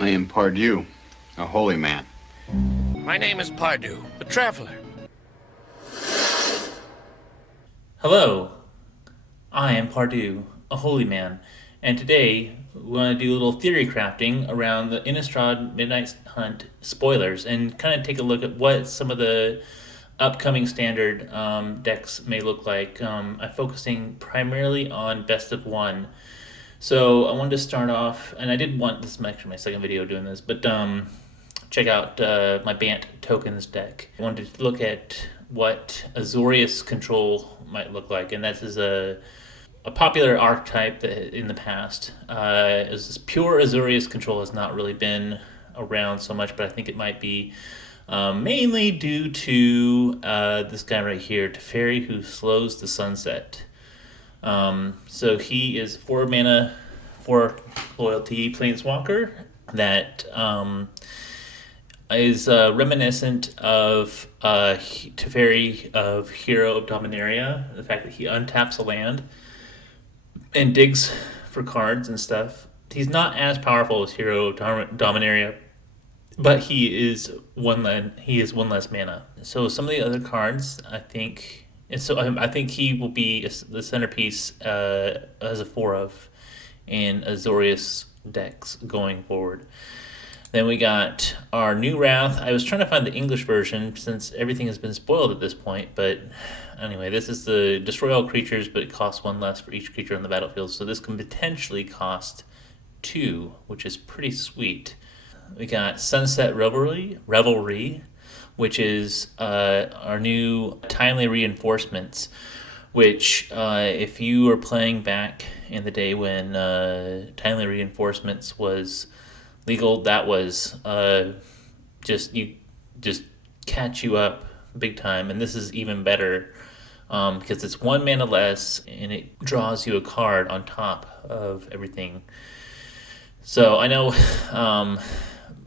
I am Pardieu, a holy man. My name is Pardieu, the Traveler. Hello, I am Pardieu, a holy man, and today we want to do a little theory crafting around the Innistrad Midnight Hunt spoilers and kind of take a look at what some of the upcoming standard decks may look like. I'm focusing primarily on best of one. So I wanted to start off, and I did want this is actually my second video doing this, but check out my Bant tokens deck. I wanted to look at what Azorius control might look like, and that is a popular archetype that in the past. Is this pure Azorius control has not really been around so much, but I think it might be mainly due to this guy right here, Teferi, who slows the sunset. So he is 4 mana, 4 loyalty planeswalker that is reminiscent of Teferi of Hero of Dominaria. The fact that he untaps a land and digs for cards and stuff. He's not as powerful as Hero of Dominaria, but he is one less mana. So some of the other cards, I think. And so I think he will be the centerpiece as a 4 of in Azorius decks going forward. Then we got our new Wrath. I was trying to find the English version since everything has been spoiled at this point. But anyway, this is the destroy all creatures, but it costs 1 less for each creature on the battlefield. So this can potentially cost 2, which is pretty sweet. We got Sunset Revelry, which is our new timely reinforcements, which if you were playing back in the day when timely reinforcements was legal, that was just catch you up big time. And this is even better because it's 1 mana less and it draws you a card on top of everything. So I know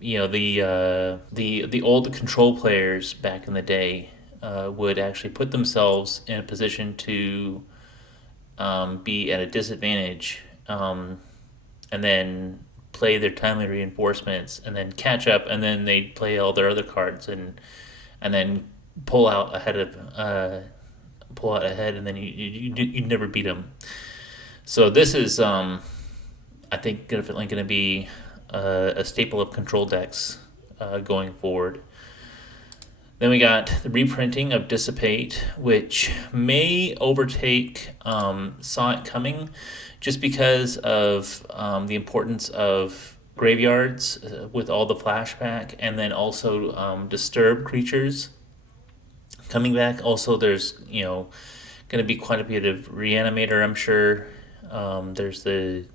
the old control players back in the day would actually put themselves in a position to be at a disadvantage and then play their timely reinforcements and then catch up, and then they'd play all their other cards and then pull out ahead, and then you never beat them. So this is I think definitely going to be a staple of control decks going forward. Then we got the reprinting of Dissipate, which may overtake Saw It Coming just because of the importance of graveyards with all the flashback, and then also disturb creatures coming back. Also, there's going to be quite a bit of Reanimator, I'm sure. There's the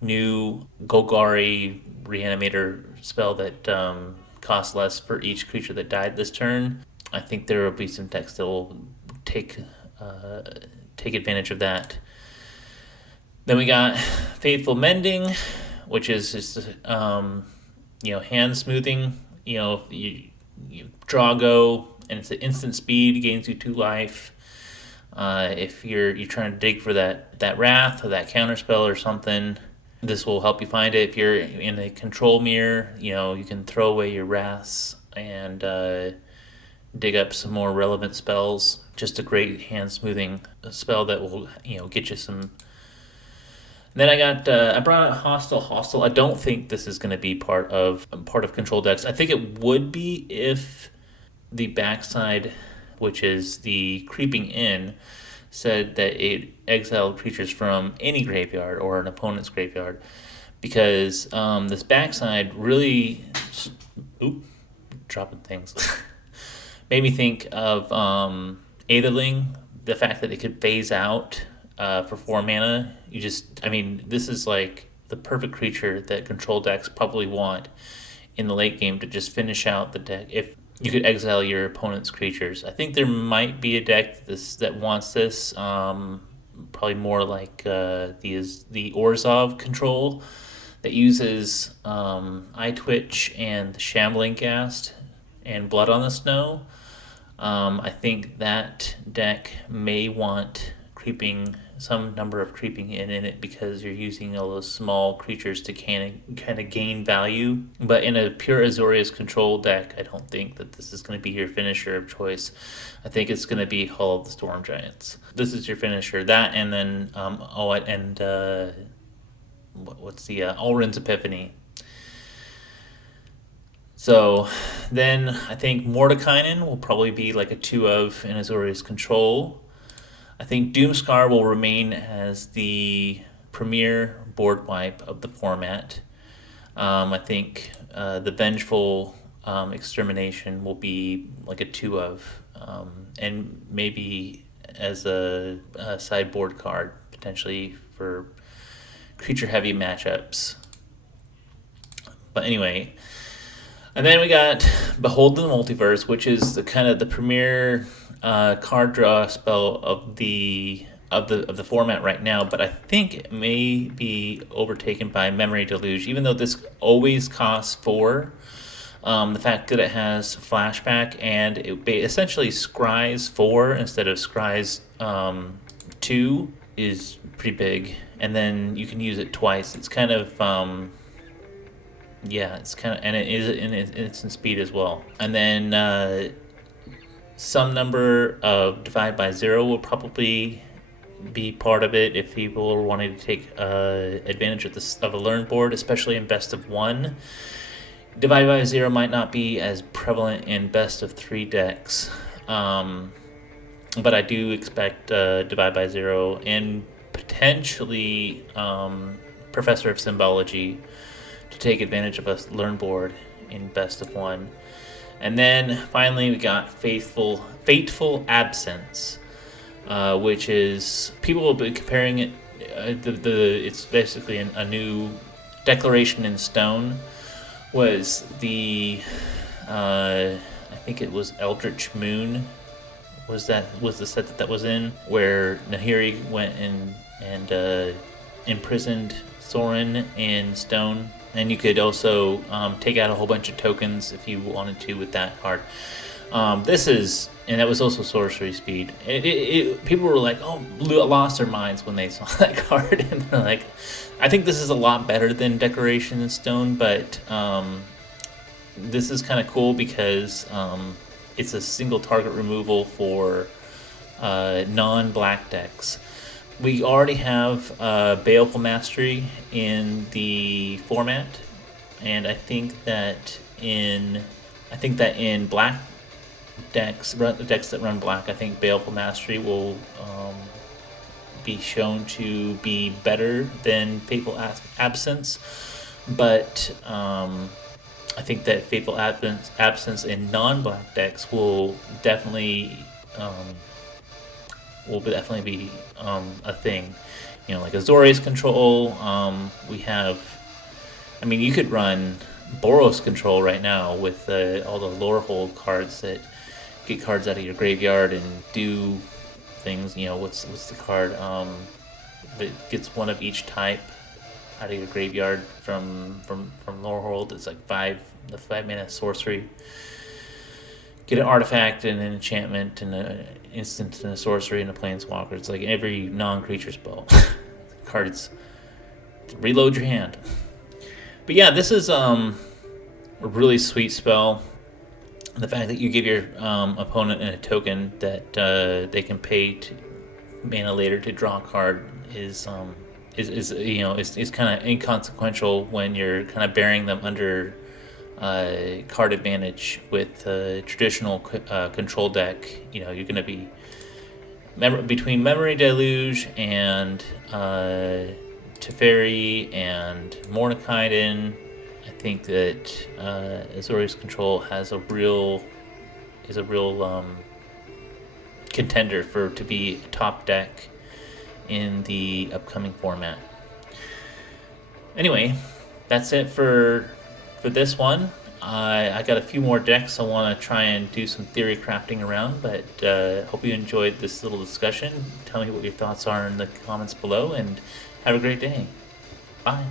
new Golgari Reanimator spell that costs less for each creature that died this turn. I think there will be some decks that will take advantage of that. Then we got Faithful Mending, which is just hand smoothing. You draw go, and it's an instant speed, gains you 2 life. If you're trying to dig for that wrath or that counter spell or something, this will help you find it. If you're in a control mirror, you can throw away your wraths and dig up some more relevant spells. Just a great hand smoothing spell that will get you some. And then I brought out Hostile. I don't think this is going to be part of control decks. I think it would be if the backside, which is the creeping in, said that it exiled creatures from any graveyard or an opponent's graveyard, because this backside really dropping things made me think of Aetherling, the fact that it could phase out for 4 mana. This is like the perfect creature that control decks probably want in the late game to just finish out the deck. If you could exile your opponent's creatures, I think there might be a deck that wants this. Probably more like the Orzhov control that uses Eye Twitch and the Shambling Ghast and Blood on the Snow. I think that deck may want creeping some number of creeping in it because you're using all those small creatures to kind of gain value. But in a pure Azorius control deck, I don't think that this is going to be your finisher of choice. I think it's going to be Hall of the Storm Giants. This is your finisher. That and then what's the Alrund's Epiphany. So then I think Mordekainen will probably be like a 2-of in Azorius control. I think Doomscar will remain as the premier board wipe of the format. I think the Vengeful Extermination will be like a 2-of, and maybe as a sideboard card, potentially for creature-heavy matchups. But anyway, and then we got Behold the Multiverse, which is the kind of the premier card draw spell of the format right now, but I think it may be overtaken by Memory Deluge, even though this always costs 4. The fact that it has flashback and it essentially scries 4 instead of scries 2 is pretty big, and then you can use it twice. It's kind of and it is in instant speed as well. And then some number of Divide by Zero will probably be part of it if people are wanting to take advantage of a learn board, especially in best of 1. Divide by Zero might not be as prevalent in best of 3 decks, but I do expect Divide by Zero and potentially Professor of Symbology to take advantage of a learn board in best of 1. And then finally we got Fateful Absence, which is, people will be comparing it, it's basically a new Declaration in Stone. Was the I think it was Eldritch Moon was the set that was in, where Nahiri went and imprisoned Sorin in stone. And you could also take out a whole bunch of tokens if you wanted to with that card. And that was also sorcery speed. People were like, oh, lost their minds when they saw that card. And they're like, I think this is a lot better than Decoration in Stone, but this is kind of cool because it's a single target removal for non-black decks. We already have Baleful Mastery in the format, and I think that in black decks that run black, I think Baleful Mastery will be shown to be better than Fateful Absence, but I think that Fateful Absence in non-black decks will definitely be a thing. You know, like Azorius control. You could run Boros control right now with all the lore hold cards that get cards out of your graveyard and do things. You know, what's the card that gets one of each type out of your graveyard from lore hold? It's like 5 mana sorcery. Get an artifact and an enchantment and an instant and a sorcery and a planeswalker. It's like every non-creature spell. Cards reload your hand. But yeah, this is a really sweet spell. The fact that you give your opponent a token that they can pay mana later to draw a card is kind of inconsequential when you're kind of bearing them under card advantage with a traditional control deck. You know, you're going to be between Memory Deluge and Teferi and Mordekainen. I think that Azorius Control is a real contender to be a top deck in the upcoming format. Anyway, that's it for this one. I got a few more decks I want to try and do some theory crafting around, but hope you enjoyed this little discussion. Tell me what your thoughts are in the comments below, and have a great day. Bye.